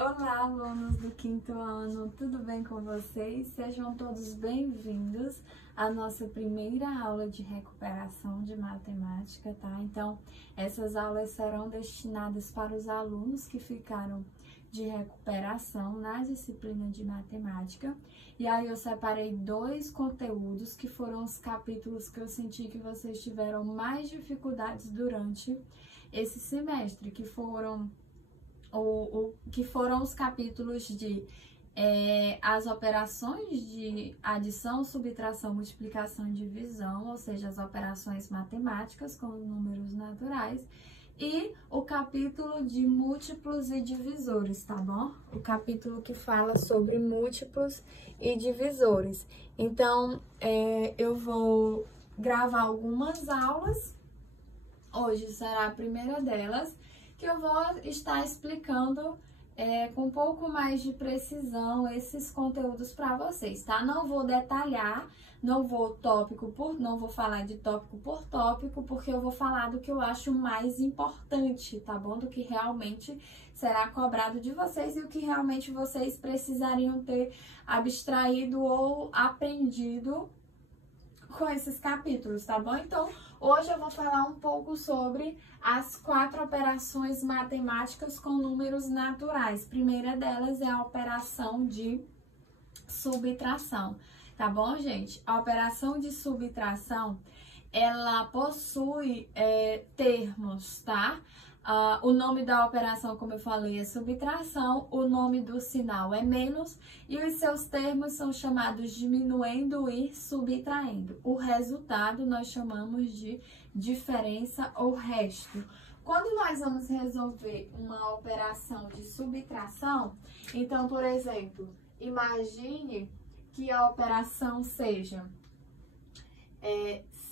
Olá, alunos do quinto ano, tudo bem com vocês? Sejam todos bem-vindos à nossa primeira aula de recuperação de matemática, tá? Então, essas aulas serão destinadas para os alunos que ficaram de recuperação na disciplina de matemática. E aí eu separei dois conteúdos que foram os capítulos que eu senti que vocês tiveram mais dificuldades durante esse semestre, que foram os capítulos de as operações de adição, subtração, multiplicação e divisão, ou seja, as operações matemáticas com números naturais, e o capítulo de múltiplos e divisores, tá bom? O capítulo que fala sobre múltiplos e divisores. Então, eu vou gravar algumas aulas, hoje será a primeira delas, que eu vou estar explicando com um pouco mais de precisão esses conteúdos para vocês, tá? Não vou detalhar, não vou falar de tópico por tópico, porque eu vou falar do que eu acho mais importante, tá bom? Do que realmente será cobrado de vocês e o que realmente vocês precisariam ter abstraído ou aprendido com esses capítulos, tá bom? Então, hoje eu vou falar um pouco sobre as 4 operações matemáticas com números naturais. A primeira delas é a operação de subtração, tá bom, gente? A operação de subtração, ela possui termos, tá? O nome da operação, como eu falei, é subtração, o nome do sinal é menos e os seus termos são chamados diminuendo e subtraindo. O resultado nós chamamos de diferença ou resto. Quando nós vamos resolver uma operação de subtração, então, por exemplo, imagine que a operação seja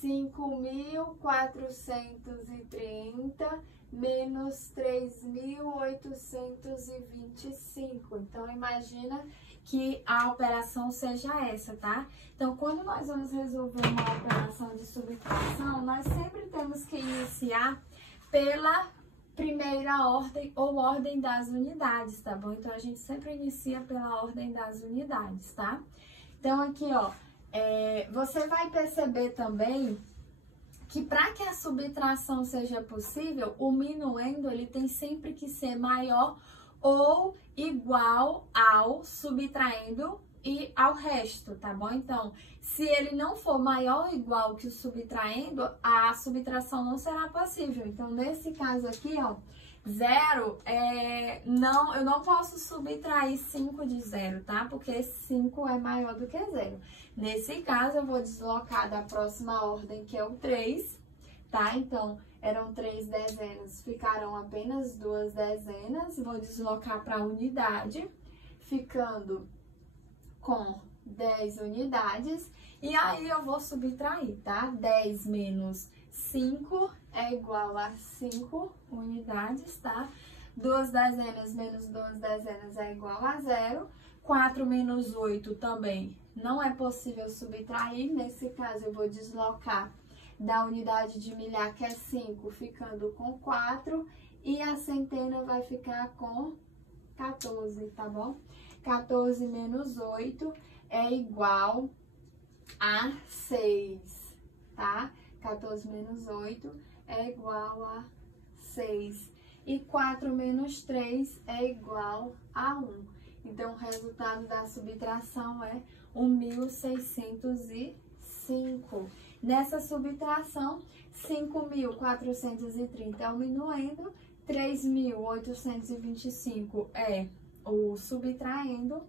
5.430 menos 3.825. Então, imagina que a operação seja essa, tá? Então, quando nós vamos resolver uma operação de subtração, nós sempre temos que iniciar pela primeira ordem ou ordem das unidades, tá bom? Então, a gente sempre inicia pela ordem das unidades, tá? Então, aqui, ó, você vai perceber também que para que a subtração seja possível, o minuendo ele tem sempre que ser maior ou igual ao subtraindo e ao resto, tá bom? Então, se ele não for maior ou igual que o subtraindo, a subtração não será possível. Então, nesse caso aqui, ó, 0, eu não posso subtrair 5 de 0, tá? Porque 5 é maior do que 0. Nesse caso, eu vou deslocar da próxima ordem, que é o 3, tá? Então, eram 3 dezenas, ficaram apenas 2 dezenas. Vou deslocar para a unidade, ficando com 10 unidades. E aí, eu vou subtrair, tá? 10 menos 5 é igual a 5 unidades, tá? 2 dezenas menos 2 dezenas é igual a 0. 4 menos 8 também não é possível subtrair. Nesse caso, eu vou deslocar da unidade de milhar, que é 5, ficando com 4. E a centena vai ficar com 14, tá bom? 14 menos 8 é igual a 6, tá? 14 menos 8 é igual a 6. E 4 menos 3 é igual a 1. Então, o resultado da subtração é 1.605. Nessa subtração, 5.430 é o minuendo, 3.825 é o subtraindo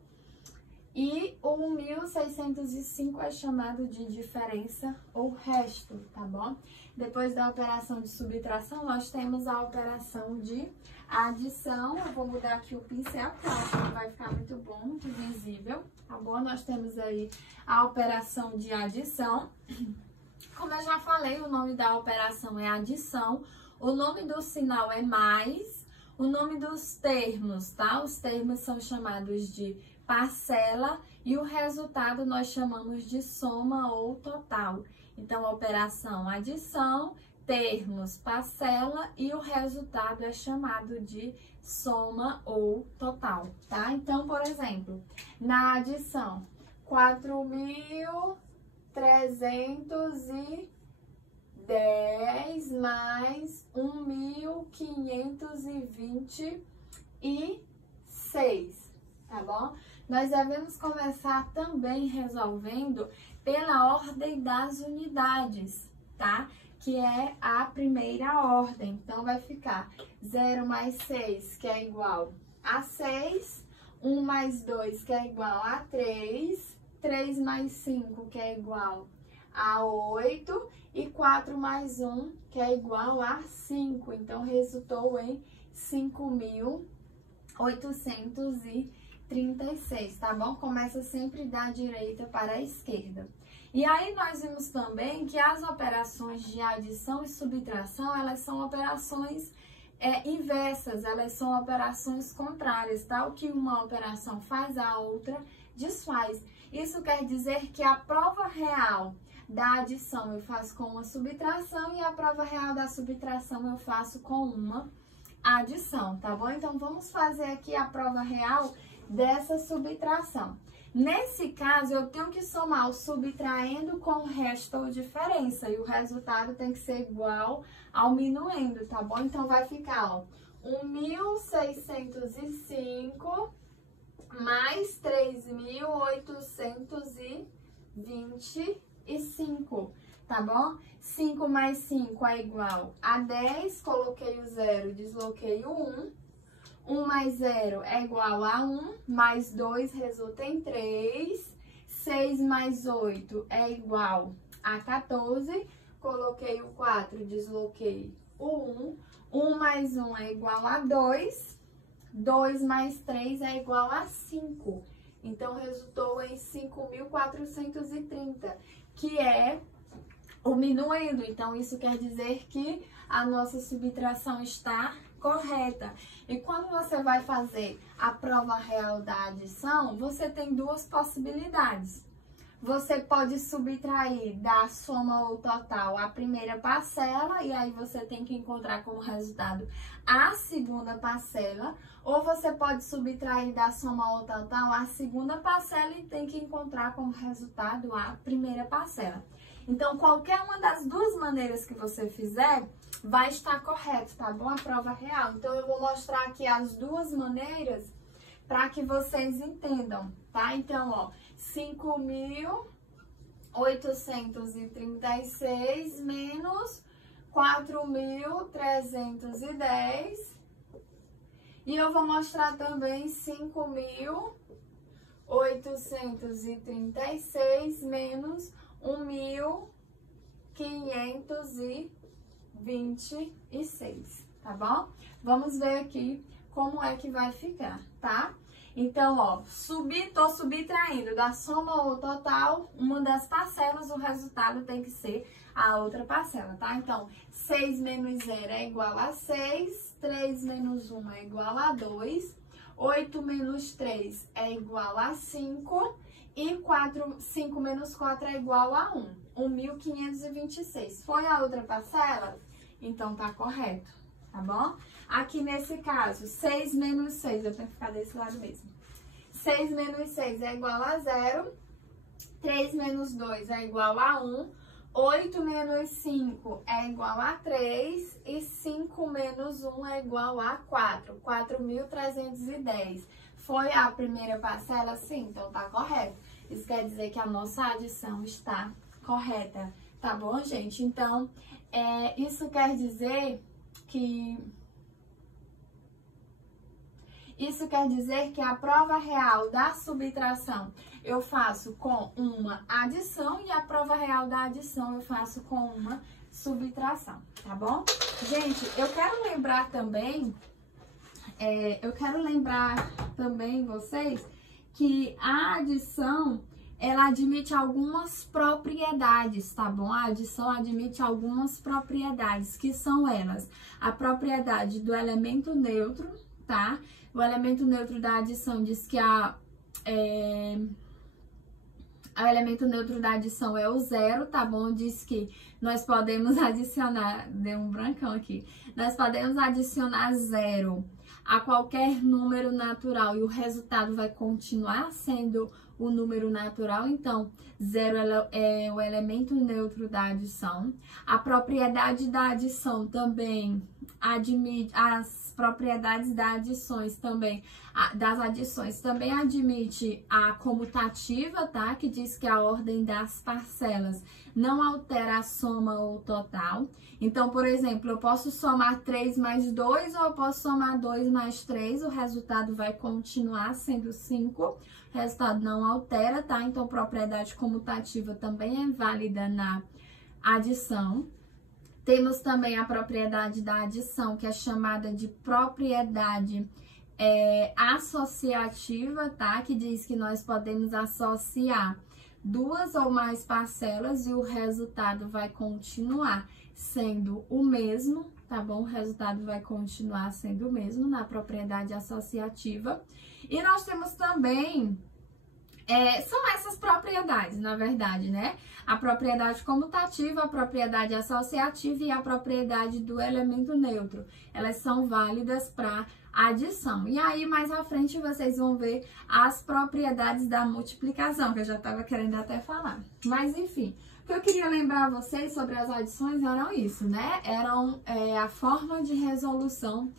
e o 1.605 é chamado de diferença ou resto, tá bom? Depois da operação de subtração, nós temos a operação de adição. Eu vou mudar aqui o pincel, porque eu acho que vai ficar muito bom, muito visível, tá bom? Nós temos aí a operação de adição. Como eu já falei, o nome da operação é adição, o nome do sinal é mais, o nome dos termos, tá? Os termos são chamados de parcela e o resultado nós chamamos de soma ou total. Então, a operação adição termos parcela e o resultado é chamado de soma ou total, tá? Então, por exemplo, na adição, 4.310 mais 1.526, tá bom? Nós devemos começar também resolvendo pela ordem das unidades, tá? Que é a primeira ordem. Então, vai ficar 0 mais 6, que é igual a 6, 1 mais 2, que é igual a 3, 3 mais 5, que é igual a 8, e 4 mais 1, que é igual a 5. Então, resultou em 5.836, tá bom? Começa sempre da direita para a esquerda. E aí, nós vimos também que as operações de adição e subtração, elas são operações inversas, elas são operações contrárias, tá? O que uma operação faz, a outra desfaz. Isso quer dizer que a prova real da adição eu faço com uma subtração e a prova real da subtração eu faço com uma adição, tá bom? Então, vamos fazer aqui a prova real dessa subtração. Nesse caso, eu tenho que somar o subtraindo com o resto ou diferença, e o resultado tem que ser igual ao minuendo, tá bom? Então, vai ficar, ó, 1.605 mais 3.825, tá bom? 5 mais 5 é igual a 10, coloquei o 0, desloquei o 1. 1 mais 0 é igual a 1, mais 2 resulta em 3. 6 mais 8 é igual a 14. Coloquei o 4, desloquei o 1. 1 mais 1 é igual a 2. 2 mais 3 é igual a 5. Então, resultou em 5.430, que é o minuendo. Então, isso quer dizer que a nossa subtração está correta. E quando você vai fazer a prova real da adição, você tem duas possibilidades. Você pode subtrair da soma ou total a primeira parcela, e aí você tem que encontrar como resultado a segunda parcela, ou você pode subtrair da soma ou total a segunda parcela e tem que encontrar como resultado a primeira parcela. Então, qualquer uma das duas maneiras que você fizer vai estar correto, tá bom? A prova real. Então, eu vou mostrar aqui as duas maneiras para que vocês entendam, tá? Então, ó, 5.836 menos 4.310. E eu vou mostrar também 5.836 menos 1.526, tá bom? Vamos ver aqui como é que vai ficar, tá? Então, ó, tô subtraindo da soma ou total uma das parcelas, o resultado tem que ser a outra parcela, tá? Então, 6 menos 0 é igual a 6, 3 menos 1 é igual a 2, 8 menos 3 é igual a 5 e 5 menos 4 é igual a 1, 1.526. Foi a outra parcela? Então, tá correto, tá bom? Aqui nesse caso, 6 menos 6, eu tenho que ficar desse lado mesmo. 6 menos 6 é igual a 0, 3 menos 2 é igual a 1, 8 menos 5 é igual a 3 e 5 menos 1 é igual a 4, 4.310. Foi a primeira parcela? Sim, então tá correto. Isso quer dizer que a nossa adição está correta, tá bom, gente? Então, isso quer dizer que a prova real da subtração eu faço com uma adição e a prova real da adição eu faço com uma subtração, tá bom? Gente, eu quero lembrar também vocês que a adição, ela admite algumas propriedades, tá bom? A adição admite algumas propriedades, que são elas: a propriedade do elemento neutro, tá? O elemento neutro da adição diz que a O elemento neutro da adição é o zero, tá bom? Diz que nós podemos adicionar, deu um brancão aqui, nós podemos adicionar zero a qualquer número natural e o resultado vai continuar sendo o número natural, então zero é o elemento neutro da adição. A propriedade da adição também admite, as propriedades das adições também admite a comutativa, tá? Que diz que a ordem das parcelas não altera a soma ou o total. Então, por exemplo, eu posso somar 3 mais 2 ou eu posso somar 2 mais 3, o resultado vai continuar sendo 5, o resultado não altera, tá? Então, propriedade comutativa também é válida na adição. Temos também a propriedade da adição, que é chamada de propriedade associativa, tá? Que diz que nós podemos associar duas ou mais parcelas e o resultado vai continuar sendo o mesmo, tá bom? O resultado vai continuar sendo o mesmo na propriedade associativa. E nós temos também, são essas propriedades, na verdade, né? A propriedade comutativa, a propriedade associativa e a propriedade do elemento neutro. Elas são válidas para adição. E aí, mais à frente, vocês vão ver as propriedades da multiplicação, que eu já estava querendo até falar. Mas, enfim, o que eu queria lembrar a vocês sobre as adições eram isso, né? Eram a forma de resolução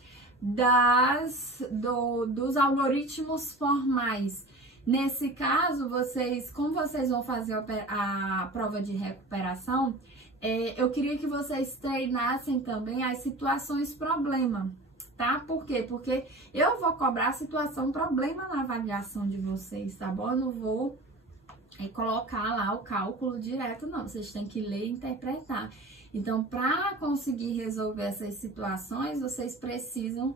dos algoritmos formais. Nesse caso, como vocês vão fazer a prova de recuperação, eu queria que vocês treinassem também as situações problema. Tá? Por quê? Porque eu vou cobrar a situação problema na avaliação de vocês, tá bom? Eu não vou colocar lá o cálculo direto, não. Vocês têm que ler e interpretar. Então, para conseguir resolver essas situações, vocês precisam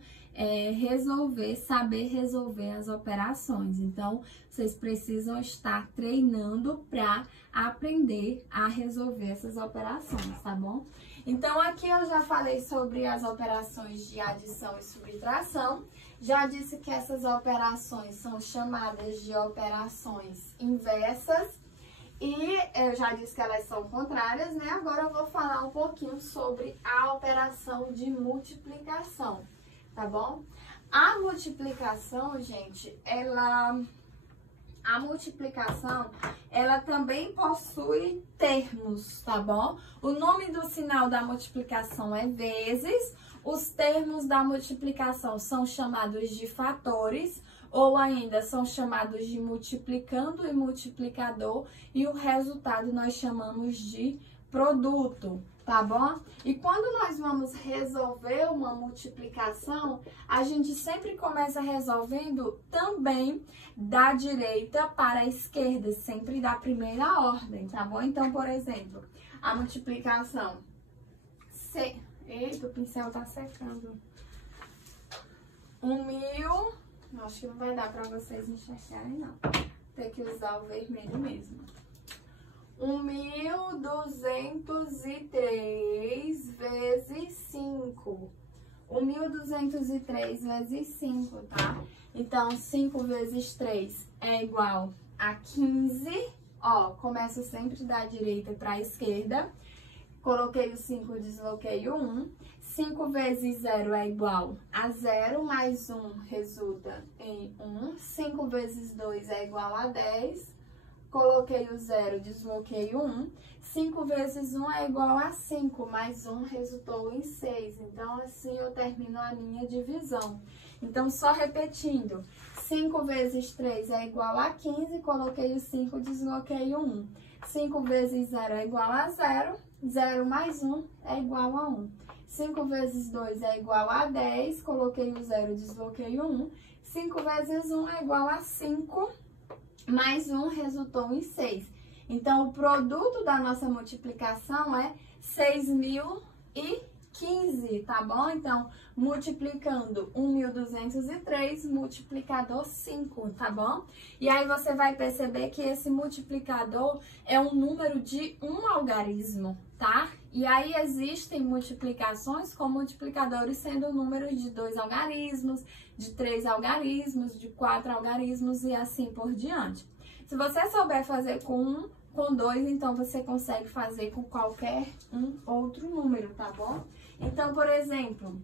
saber resolver as operações. Então, vocês precisam estar treinando para aprender a resolver essas operações, tá bom? Então, aqui eu já falei sobre as operações de adição e subtração. Já disse que essas operações são chamadas de operações inversas. E eu já disse que elas são contrárias, né? Agora eu vou falar um pouquinho sobre a operação de multiplicação, tá bom? A multiplicação, gente, ela também possui termos, tá bom? O nome do sinal da multiplicação é vezes, os termos da multiplicação são chamados de fatores, ou ainda são chamados de multiplicando e multiplicador, e o resultado nós chamamos de produto, tá bom? E quando nós vamos resolver uma multiplicação, a gente sempre começa resolvendo também da direita para a esquerda, sempre da primeira ordem, tá bom? Então, por exemplo, a multiplicação... Eita, o pincel tá secando. 1.000... Acho que não vai dar pra vocês enxergarem, não. Tem que usar o vermelho mesmo. 1.203 vezes 5. 1.203 vezes 5, tá? Então, 5 vezes 3 é igual a 15. Ó, começo sempre da direita pra esquerda. Coloquei o 5, desloquei o 1. 5 vezes 0 é igual a 0, mais 1 resulta em 1. 5 vezes 2 é igual a 10. Coloquei o 0, desloquei o 1. 5 vezes 1 é igual a 5, mais 1 resultou em 6. Então, assim eu termino a minha divisão. Então, só repetindo. 5 vezes 3 é igual a 15, coloquei o 5, desloquei o 1. 5 vezes 0 é igual a 0, 0 mais 1 é igual a 1. 5 vezes 2 é igual a 10, coloquei o 0, desloquei o 1. 5 vezes 1 é igual a 5, mais 1 resultou em 6. Então, o produto da nossa multiplicação é 6.015, tá bom? Então, multiplicando 1.203, multiplicador 5, tá bom? E aí, você vai perceber que esse multiplicador é um número de um algarismo, tá? E aí, existem multiplicações com multiplicadores sendo números de 2 algarismos, de 3 algarismos, de 4 algarismos e assim por diante. Se você souber fazer com 1, com 2, então você consegue fazer com qualquer outro número, tá bom? Então, por exemplo,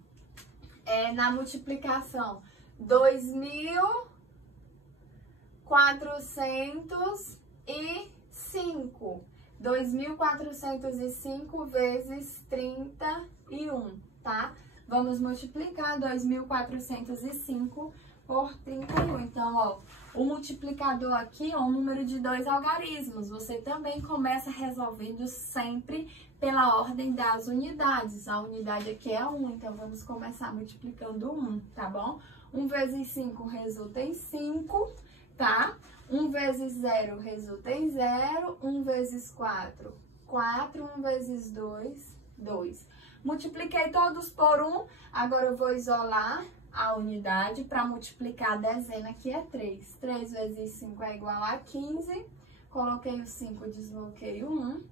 na multiplicação, 2.405. 2.405 vezes 31, tá? Vamos multiplicar 2.405 por 31. Então, ó, o multiplicador aqui é um número de 2 algarismos. Você também começa resolvendo sempre pela ordem das unidades. A unidade aqui é 1, então vamos começar multiplicando 1, tá bom? 1 vezes 5 resulta em 5, tá? 1 vezes 0 resulta em 0. 1 vezes 4, 4. 1 vezes 2, 2. Multipliquei todos por 1, agora eu vou isolar a unidade para multiplicar a dezena, que é 3. 3 vezes 5 é igual a 15. Coloquei o 5, desloquei o 1.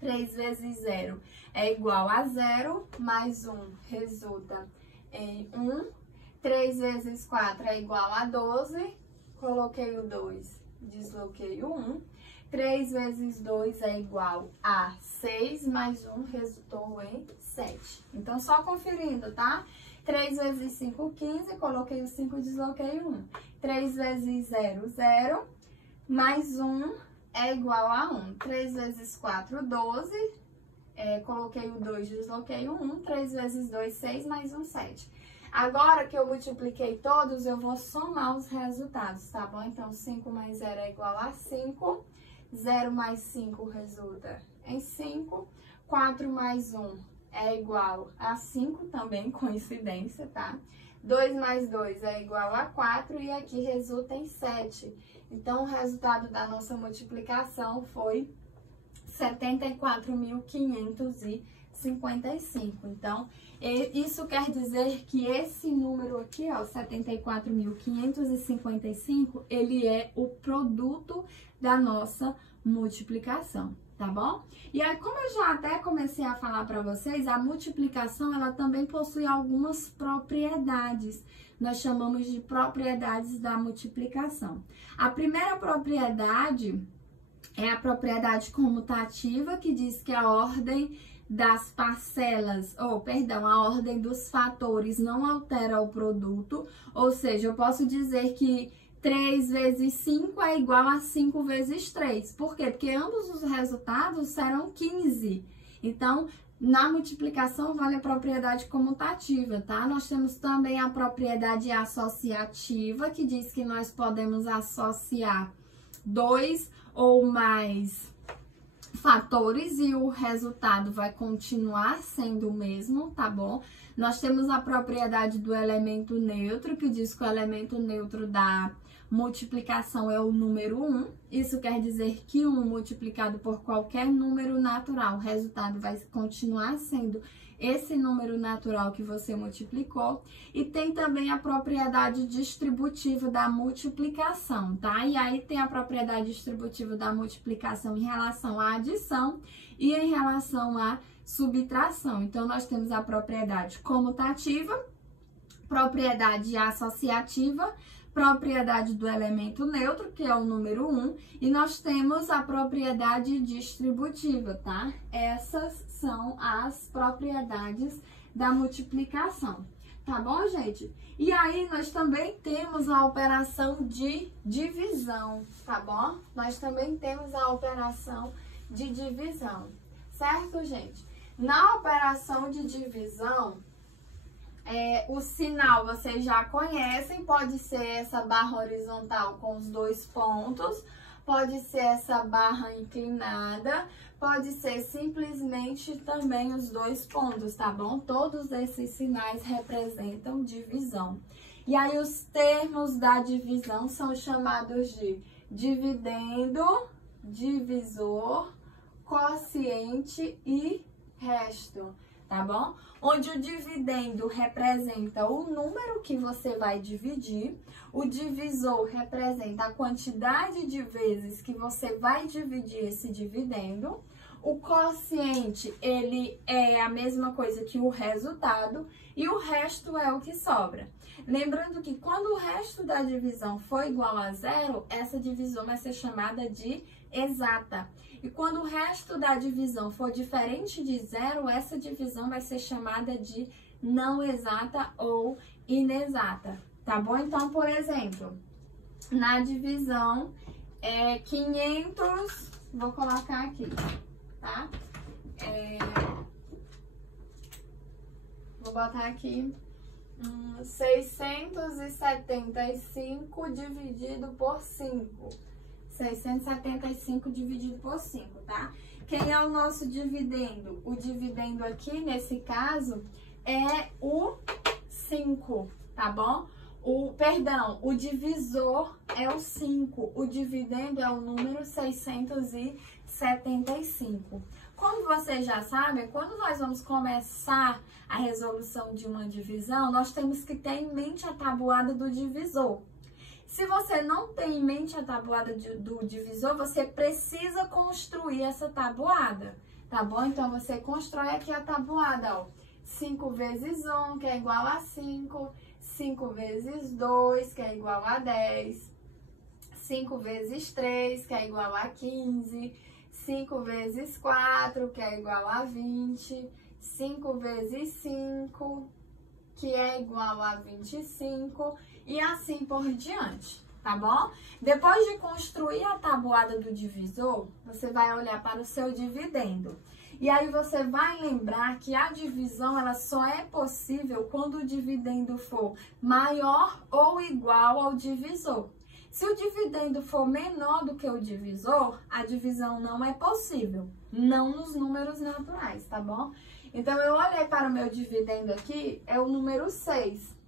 3 vezes 0 é igual a 0, mais 1 resulta em 1. 3 vezes 4 é igual a 12. Coloquei o 2, desloquei o 1. 3 vezes 2 é igual a 6, mais 1 resultou em 7. Então, só conferindo, tá? 3 vezes 5, 15, coloquei o 5, desloquei o 1. 3 vezes 0, 0, mais 1 é igual a 1. 3 vezes 4, 12, coloquei o 2, desloquei o 1. 3 vezes 2, 6, mais 1, 7. Agora que eu multipliquei todos, eu vou somar os resultados, tá bom? Então, 5 mais 0 é igual a 5. 0 mais 5 resulta em 5. 4 mais 1 é igual a 5, também coincidência, tá? 2 mais 2 é igual a 4 e aqui resulta em 7. Então, o resultado da nossa multiplicação foi 74.555. Então, isso quer dizer que esse número aqui, ó, 74.555, ele é o produto da nossa multiplicação, tá bom? E aí, como eu já até comecei a falar para vocês, a multiplicação, ela também possui algumas propriedades. Nós chamamos de propriedades da multiplicação. A primeira propriedade é a propriedade comutativa, que diz que a ordem das parcelas, a ordem dos fatores não altera o produto, ou seja, eu posso dizer que 3 vezes 5 é igual a 5 vezes 3. Por quê? Porque ambos os resultados serão 15. Então, na multiplicação vale a propriedade comutativa, tá? Nós temos também a propriedade associativa, que diz que nós podemos associar 2 ou mais fatores e o resultado vai continuar sendo o mesmo, tá bom? Nós temos a propriedade do elemento neutro, que diz que o elemento neutro da multiplicação é o número 1. Isso quer dizer que 1 multiplicado por qualquer número natural, o resultado vai continuar sendo esse número natural que você multiplicou. E tem também a propriedade distributiva da multiplicação, tá? E aí tem a propriedade distributiva da multiplicação em relação à adição e em relação à subtração. Então, nós temos a propriedade comutativa, propriedade associativa, propriedade do elemento neutro, que é o número 1, e nós temos a propriedade distributiva, tá? Essas são as propriedades da multiplicação, tá bom, gente? E aí, nós também temos a operação de divisão, tá bom? Nós também temos a operação de divisão, certo, gente? Na operação de divisão, o sinal vocês já conhecem, pode ser essa barra horizontal com os 2 pontos, pode ser essa barra inclinada, pode ser simplesmente também os 2 pontos, tá bom? Todos esses sinais representam divisão. E aí os termos da divisão são chamados de dividendo, divisor, quociente e resto, tá bom? Onde o dividendo representa o número que você vai dividir, o divisor representa a quantidade de vezes que você vai dividir esse dividendo, O quociente, ele é a mesma coisa que o resultado e o resto é o que sobra. Lembrando que quando o resto da divisão for igual a zero, essa divisão vai ser chamada de exata. E quando o resto da divisão for diferente de zero, essa divisão vai ser chamada de não exata ou inexata, tá bom? Então, por exemplo, na divisão 500, vou colocar aqui, tá? Vou botar aqui 675 dividido por 5. 675 dividido por 5, tá? Quem é o nosso dividendo? O dividendo aqui, nesse caso, é o 5, tá bom? O divisor é o 5. O dividendo é o número 675. Como vocês já sabem, quando nós vamos começar a resolução de uma divisão, nós temos que ter em mente a tabuada do divisor. Se você não tem em mente a tabuada do divisor, você precisa construir essa tabuada, tá bom? Então, você constrói aqui a tabuada, ó. 5 vezes 1, que é igual a 5. 5 vezes 2, que é igual a 10. 5 vezes 3, que é igual a 15. 5 vezes 4, que é igual a 20. 5 vezes 5, que é igual a 25. E assim por diante, tá bom? Depois de construir a tabuada do divisor, você vai olhar para o seu dividendo. E aí você vai lembrar que a divisão ela só é possível quando o dividendo for maior ou igual ao divisor. Se o dividendo for menor do que o divisor, a divisão não é possível, não nos números naturais, tá bom? Então, eu olhei para o meu dividendo aqui, é o número 6.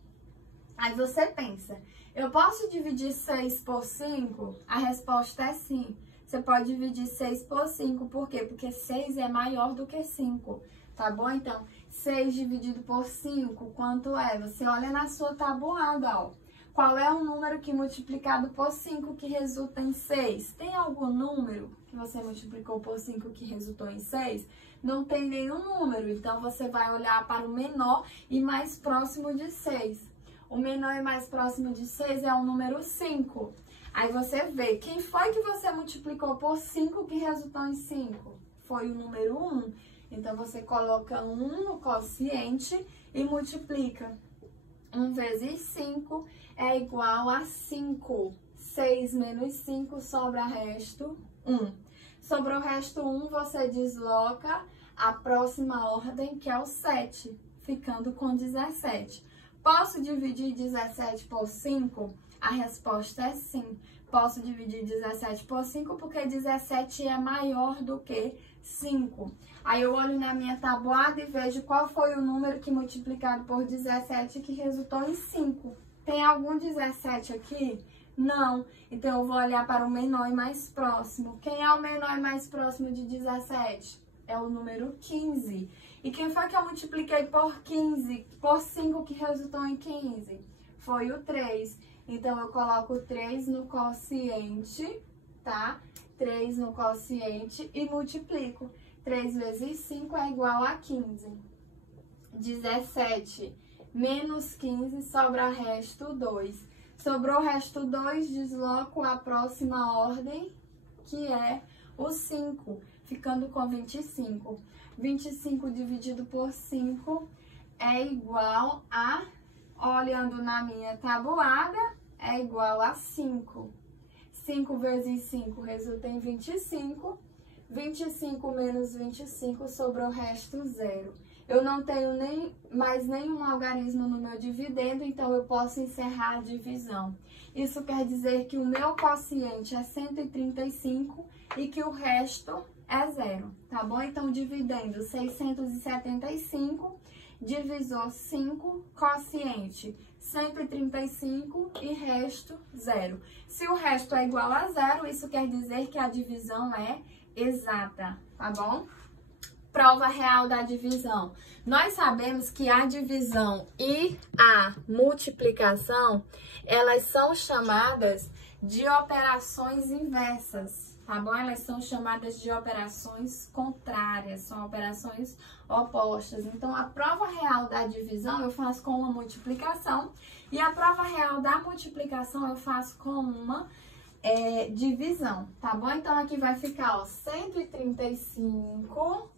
Aí você pensa, eu posso dividir 6 por 5? A resposta é sim. Você pode dividir 6 por 5, por quê? Porque 6 é maior do que 5, tá bom? Então, 6 dividido por 5, quanto é? Você olha na sua tabuada, ó. Qual é o número que multiplicado por 5 que resulta em 6? Tem algum número que você multiplicou por 5 que resultou em 6? Não tem nenhum número, então você vai olhar para o menor e mais próximo de 6. O menor e mais próximo de 6 é o número 5. Aí você vê, quem foi que você multiplicou por 5 que resultou em 5? Foi o número 1. Então, você coloca 1 no quociente e multiplica. 1 vezes 5 é igual a 5. 6 menos 5 sobra resto 1. Sobre o resto 1, você desloca a próxima ordem, que é o 7, ficando com 17. Posso dividir 17 por 5? A resposta é sim. Posso dividir 17 por 5 porque 17 é maior do que 5. Aí eu olho na minha tabuada e vejo qual foi o número que multiplicado por 17 que resultou em 5. Tem algum 17 aqui? Não. Então eu vou olhar para o menor e mais próximo. Quem é o menor e mais próximo de 17? É o número 15. E quem foi que eu multipliquei por 15, por 5 que resultou em 15? Foi o 3. Então, eu coloco 3 no quociente, tá? 3 no quociente e multiplico. 3 vezes 5 é igual a 15. 17 menos 15 sobra resto 2. Sobrou resto 2, desloco a próxima ordem, que é o 5, ficando com 25. 25 dividido por 5 é igual a, olhando na minha tabuada, é igual a 5. 5 vezes 5 resulta em 25. 25 menos 25 sobrou o resto 0. Eu não tenho mais nenhum algarismo no meu dividendo, então eu posso encerrar a divisão. Isso quer dizer que o meu quociente é 135 e que o resto é 0, tá bom? Então, dividendo 675, divisor 5, quociente 135 e resto 0. Se o resto é igual a 0, isso quer dizer que a divisão é exata, tá bom? Prova real da divisão. Nós sabemos que a divisão e a multiplicação, elas são chamadas de operações inversas. tá bom? Elas são chamadas de operações contrárias, são operações opostas. Então, a prova real da divisão eu faço com uma multiplicação e a prova real da multiplicação eu faço com uma divisão, tá bom? Então, aqui vai ficar, ó, 135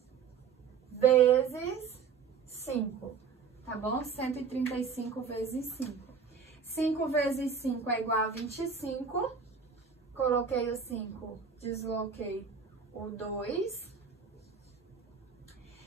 vezes 5, tá bom? 135 vezes 5. 5 vezes 5 é igual a 25. Coloquei o 5, desloquei o 2.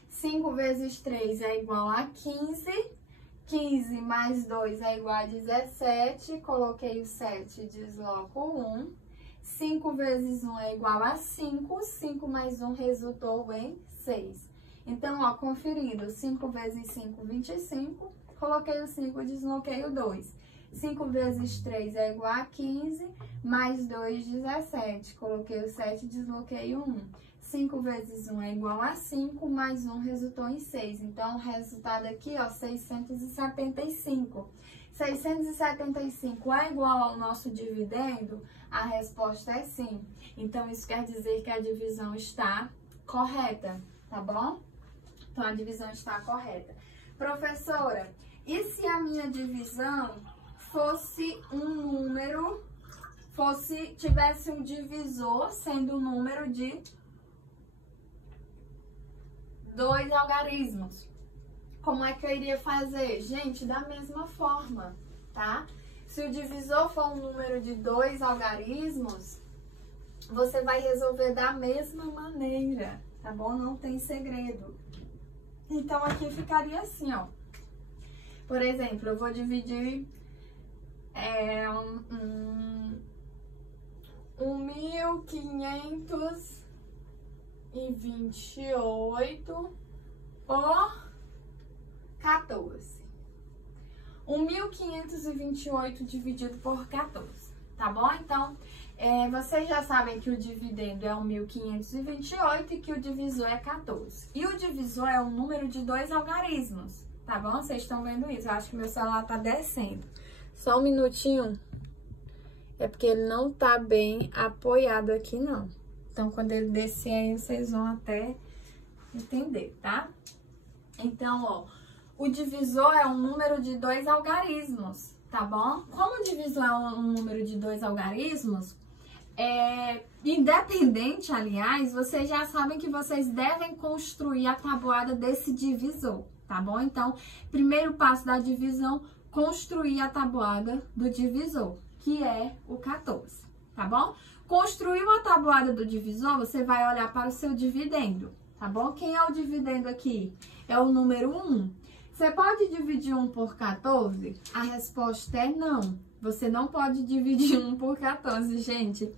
5 vezes 3 é igual a 15. 15 mais 2 é igual a 17. Coloquei o 7, desloco o 1. 5 vezes 1 é igual a 5. 5 mais 1 resultou em 6. Então, ó, conferindo, 5 vezes 5, 25. Coloquei o 5, desloquei o 2. 5 vezes 3 é igual a 15, mais 2, 17. Coloquei o 7, desloquei o 1. 5 vezes 1 é igual a 5, mais 1 resultou em 6. Então, o resultado aqui, ó, 675. 675 é igual ao nosso dividendo? A resposta é sim. Então, isso quer dizer que a divisão está correta, tá bom? Então, a divisão está correta. Professora, e se a minha divisão fosse um número, tivesse um divisor sendo um número de 2 algarismos? Como é que eu iria fazer? Gente, da mesma forma, tá? Se o divisor for um número de 2 algarismos, você vai resolver da mesma maneira, tá bom? Não tem segredo. Então, aqui ficaria assim, ó. Por exemplo, eu vou dividir 1.528 por 14. 1.528 dividido por 14, tá bom? Então, vocês já sabem que o dividendo é 1.528 e que o divisor é 14. E o divisor é um número de 2 algarismos, tá bom? Vocês estão vendo isso? Eu acho que meu celular tá descendo. Só um minutinho. É porque ele não tá bem apoiado aqui, não. Então, quando ele descer aí, vocês vão até entender, tá? Então, ó, o divisor é um número de 2 algarismos, tá bom? Como o divisor é um número de 2 algarismos, independente, aliás, vocês já sabem que vocês devem construir a tabuada desse divisor, tá bom? Então, primeiro passo da divisão, construir a tabuada do divisor, que é o 14, tá bom? Construiu a tabuada do divisor, você vai olhar para o seu dividendo, tá bom? Quem é o dividendo aqui? É o número 1. Você pode dividir 1 por 14? A resposta é não. Você não pode dividir 1 por 14, gente.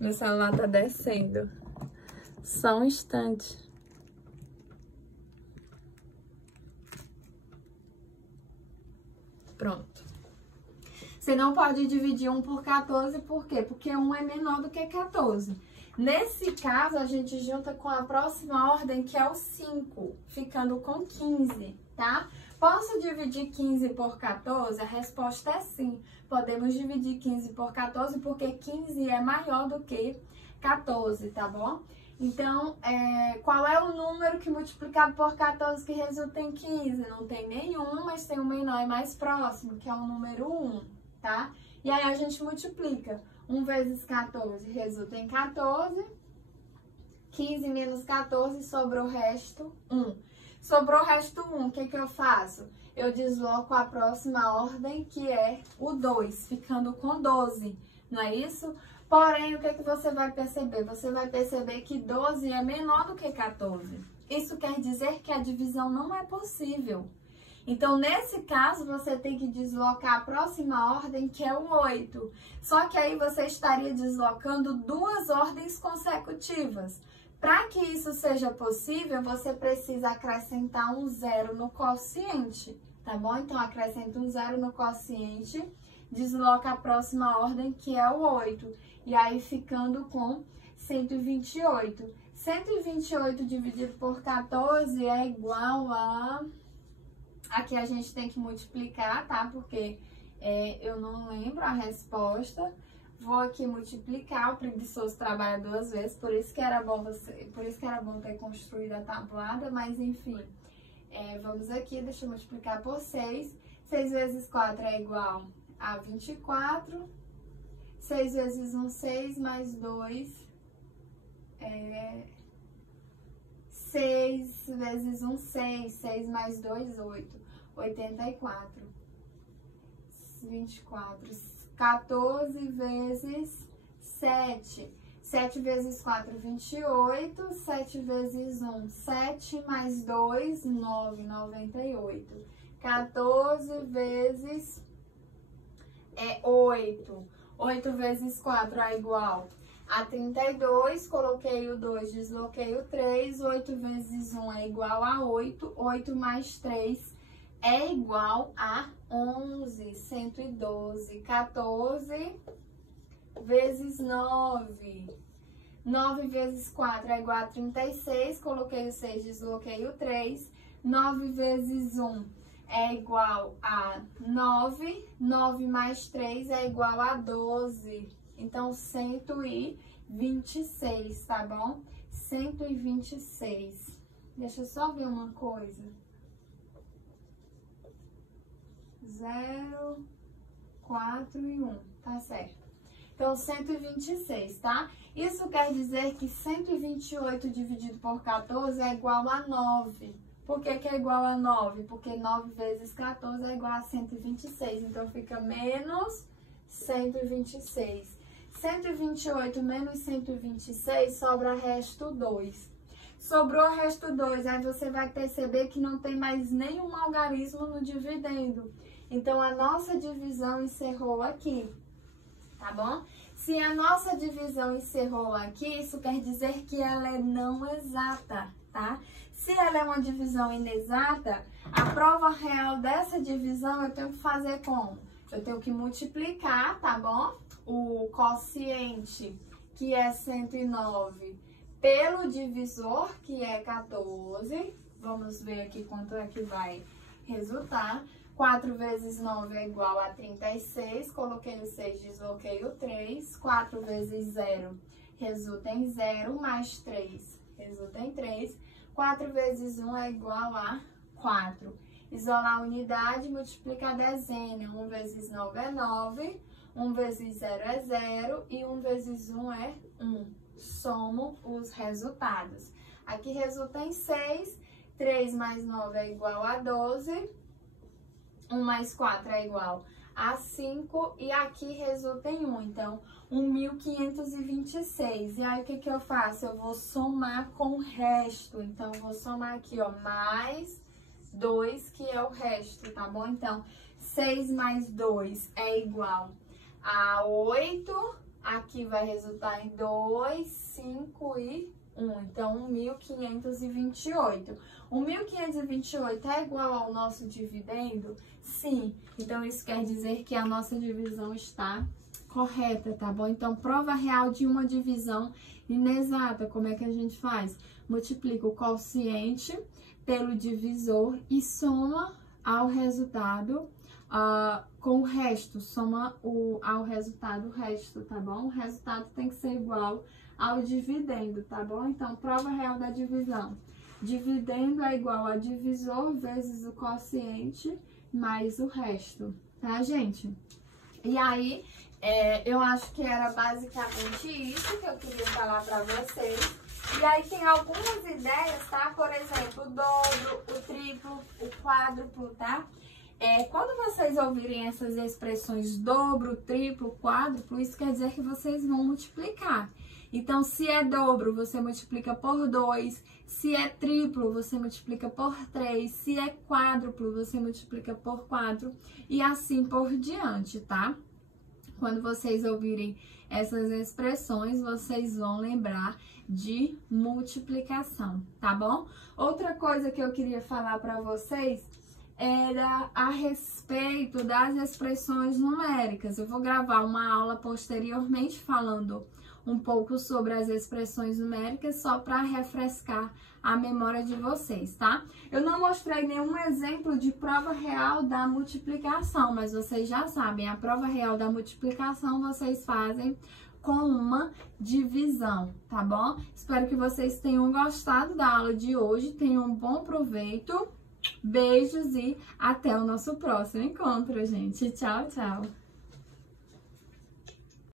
Meu celular tá descendo. Só um instante. Pronto. Você não pode dividir 1 por 14, por quê? Porque 1 é menor do que 14. Nesse caso, a gente junta com a próxima ordem, que é o 5, ficando com 15, tá? Posso dividir 15 por 14? A resposta é sim. Podemos dividir 15 por 14, porque 15 é maior do que 14, tá bom? Então, qual é o número que multiplicado por 14 que resulta em 15? Não tem nenhum, mas tem um menor e mais próximo, que é o número 1, tá? E aí a gente multiplica. 1 vezes 14 resulta em 14. 15 menos 14, sobrou o resto 1. Sobrou o resto 1, o que eu faço? Eu desloco a próxima ordem, que é o 2, ficando com 12, não é isso? Porém, o que você vai perceber? Você vai perceber que 12 é menor do que 14. Isso quer dizer que a divisão não é possível. Então, nesse caso, você tem que deslocar a próxima ordem, que é o 8. Só que aí você estaria deslocando 2 ordens consecutivas. Para que isso seja possível, você precisa acrescentar um 0 no quociente, tá bom? Então, acrescenta um 0 no quociente, desloca a próxima ordem, que é o 8. E aí, ficando com 128. 128 dividido por 14 é igual a... Aqui a gente tem que multiplicar, tá? Porque eu não lembro a resposta. Vou aqui multiplicar, o preguiçoso trabalha 2 vezes, por isso que era bom ter construído a tabuada, mas enfim. Vamos aqui, deixa eu multiplicar por 6. 6 vezes 4 é igual a 24. 6 vezes 1, 6, mais 2 6 vezes 1, 6. 6 mais 2, 8. 84. 24. 14 vezes 7. 7 vezes 4, 28. 7 vezes 1, 7 mais 2, 9, 98. 14 vezes 8. 8 vezes 4 é igual a 32. Coloquei o 2, desloquei o 3. 8 vezes 1 é igual a 8. 8 mais 3 é igual a 11. 112. 14 vezes 9. 9 vezes 4 é igual a 36. Coloquei o 6, desloquei o 3. 9 vezes 1 é igual a 9. 9 mais 3 é igual a 12. Então, 126, tá bom? 126. Deixa eu só ver uma coisa. 0, 4 e 1, tá certo. Então, 126, tá? Isso quer dizer que 128 dividido por 14 é igual a 9. Por que é igual a 9? Porque 9 vezes 14 é igual a 126. Então, fica menos 126. 128 menos 126, sobra resto 2. Sobrou resto 2, aí você vai perceber que não tem mais nenhum algarismo no dividendo. Então, a nossa divisão encerrou aqui, tá bom? Se a nossa divisão encerrou aqui, isso quer dizer que ela é não exata, tá? Se ela é uma divisão inexata, a prova real dessa divisão eu tenho que fazer como? Eu tenho que multiplicar, tá bom? O quociente, que é 109, pelo divisor, que é 14. Vamos ver aqui quanto é que vai resultar. 4 vezes 9 é igual a 36. Coloquei o 6, desloquei o 3. 4 vezes 0 resulta em 0, mais 3 resulta em 3. 4 vezes 1 é igual a 4. Isolar a unidade, multiplica a dezena. 1 vezes 9 é 9. 1 vezes 0 é 0. E 1 vezes 1 é 1. Somo os resultados. Aqui resulta em 6. 3 mais 9 é igual a 12. 1 mais 4 é igual a 5. E aqui resulta em 1. Então, 1.526. E aí, o que eu faço? Eu vou somar com o resto. Então, eu vou somar aqui, ó, mais 2, que é o resto, tá bom? Então, 6 mais 2 é igual a 8. Aqui vai resultar em 2, 5 e 1. Então, 1.528. 1.528 é igual ao nosso dividendo? Sim. Então, isso quer dizer que a nossa divisão está correta, tá bom? Então, prova real de uma divisão inexata. Como é que a gente faz? Multiplica o quociente pelo divisor e soma ao resultado com o resto. Soma ao resultado o resto, tá bom? O resultado tem que ser igual ao dividendo, tá bom? Então, prova real da divisão. Dividendo é igual a divisor vezes o quociente mais o resto, tá, gente? E aí, eu acho que era basicamente isso que eu queria falar pra vocês. E aí tem algumas ideias, tá? Por exemplo, o dobro, o triplo, o quádruplo, tá? Quando vocês ouvirem essas expressões dobro, triplo, quádruplo, isso quer dizer que vocês vão multiplicar. Então, se é dobro, você multiplica por 2. Se é triplo, você multiplica por 3. Se é quádruplo, você multiplica por 4. E assim por diante, tá? Quando vocês ouvirem essas expressões, vocês vão lembrar de multiplicação, tá bom? Outra coisa que eu queria falar para vocês era a respeito das expressões numéricas. Eu vou gravar uma aula posteriormente falando um pouco sobre as expressões numéricas, só para refrescar a memória de vocês, tá? Eu não mostrei nenhum exemplo de prova real da multiplicação, mas vocês já sabem, a prova real da multiplicação vocês fazem com uma divisão, tá bom? Espero que vocês tenham gostado da aula de hoje, tenham um bom proveito, beijos e até o nosso próximo encontro, gente. Tchau, tchau!